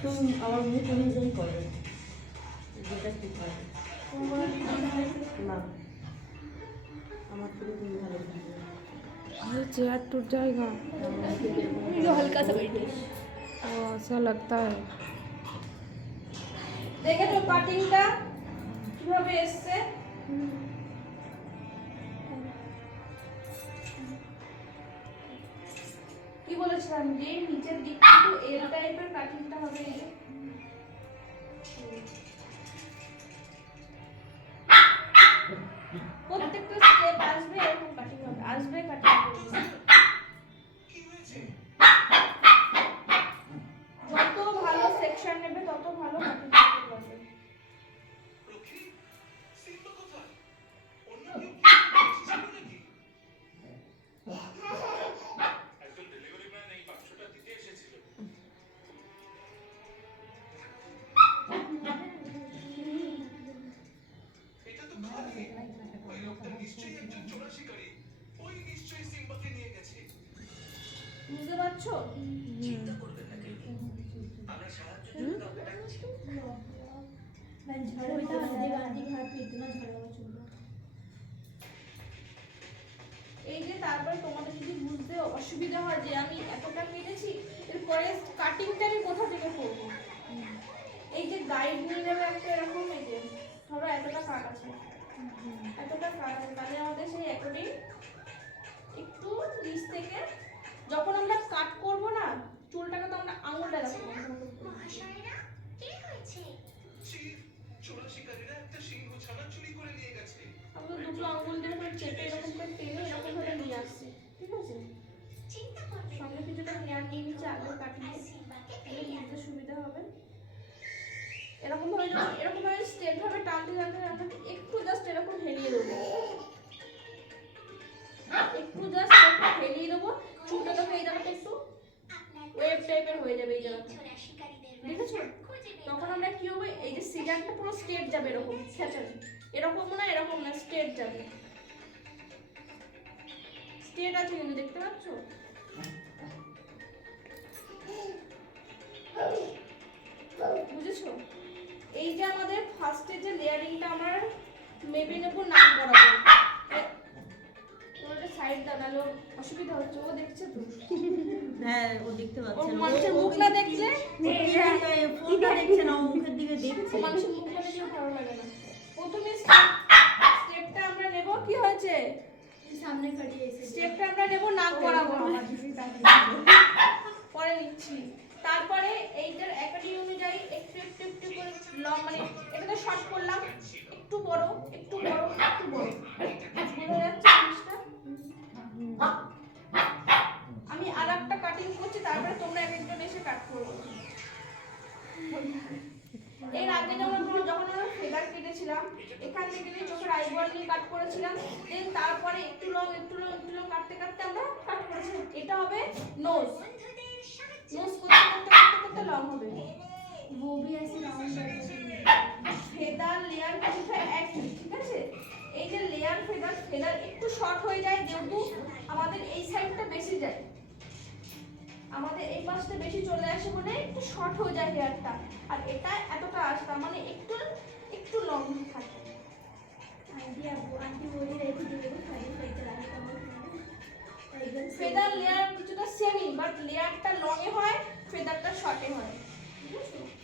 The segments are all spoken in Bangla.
তুমি আমার মুখ অনুযায়ী করবে যেটা ঠিক হবে না আমার থেকে তুমি ভালো থাকবে ये चेयर टूट जाएगा जो हल्का सा बैठे वो ऐसा लगता है দেখেছো কাটিংটা কিভাবে এসছে কি বলেছিলাম যে নিচের দিকটা একটু এল টাইপের কাটিংটা হবে এই যে। একজন চোরা শিকারী ওই নিশ্চয়ই সিম্বাকে নিয়ে গেছে। বুঝতে পারছ? চিন্তা করবেন না কেউ আমরা সাহায্য জন্য কাউকে ডাকছি এই যে তারপর তোমাদের যদি বুঝতে অসুবিধা হয় যে আমি এতটা কেটেছি এরপরে কাটিংটা আমি কোথা থেকে করব? এই যে গাইড নিয়ে নেবে একটা এরকম এই যে ধরো এতটা কাট আছে। এতটা কাট আছে তাহলে এরকম ভাবে যখন এরকম ভাবে স্ট্রেট ভাবে টানতে টানতে টানতে একটু জাস্ট এরকম হেলিয়ে দেবো। একটু জাস্ট হেলিয়ে দেবো। চুলটা এই জায়গাটা একটু ওয়েব টাইপের হয়ে যাবে এই জায়গাটা। দেখেছ? তখন আমরা কি হবে? এই যে সিজারটা পুরো স্ট্রেট যাবে এরকম খেঁচানো এরকম না এরকম না স্ট্রেট যাবে। স্ট্রেট আছে কিন্তু, দেখতে পাচ্ছ? বুঝেছ? এই যে আমাদের ফার্স্টে যে লেয়ারিংটা আমরা মেপে নেব নাক বরাবর। সাইড দাঁড়াল অসুবিধা হচ্ছে। ও দেখছে তো? হ্যাঁ ও দেখতে পাচ্ছে মানুষের দেখলে ফোনটা দেখছে না ও মুখের দিকে দেখছে। মানুষের দেখলে ভালো লাগে না। প্রথমে স্টেপটা আমরা নেব। কি হয়েছে? সামনে কাটিয়ে স্টেপটা আমরা নেব নাক বরাবর। পরে নিচ্ছি। তারপরে এইটার একাডি অনুযায়ী একটু একটু একটু করে মানে এটাতে শর্ট করলাম। একটু বড় একটু বড় একটু বড়। বোঝা যাচ্ছে জিনিসটা? আমি আর একটা কাটিং করছি, তারপরে তোমরা এক একজন এসে কাট করব এর আগে ধরো, যখন আমরা ফেদার কেটেছিলাম, এখান থেকে নিয়ে চোখের আইবল নিয়ে কাট করেছিলাম দেন তারপরে একটু লং একটু লং একটু লং কাটতে কাটতে আমরা কাট করেছিলাম। এটা হবে নোজ শর্ট হয়ে যায় যেহেতু আমাদের এই সাইডটা বেশি যায়। আমাদের এই পাশটা বেশি চলে আসে বলে একটু শর্ট হয়ে যায় হেয়ারটা আর এটা এতটা আসবে মানে একটু একটু লং থাকে। ফেদার লেয়ার কিছুটা সেমি বাট লেয়ারটা লংয়ে হয় ফেদারটা শর্টে হয়। ঠিক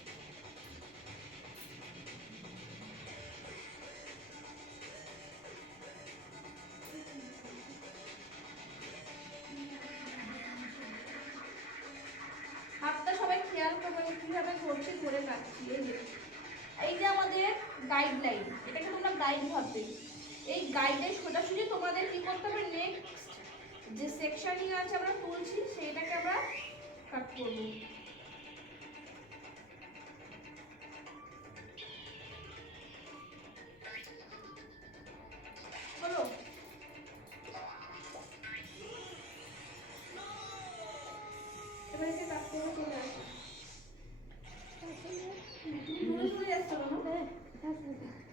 কীভাবে করতে করে পাচ্ছি, এই যে। এই যে আমাদের গাইডলাইন এটাকে তোমরা গাইড ভাববে। এই গাইডে সোজাসুজি তোমাদের কী করতে হবে নেক্সট যে সেকশানই আছে আমরা তুলছি, সেইটাকে আমরা কাট করব। এবার এটা কাট করে চলে Yeah.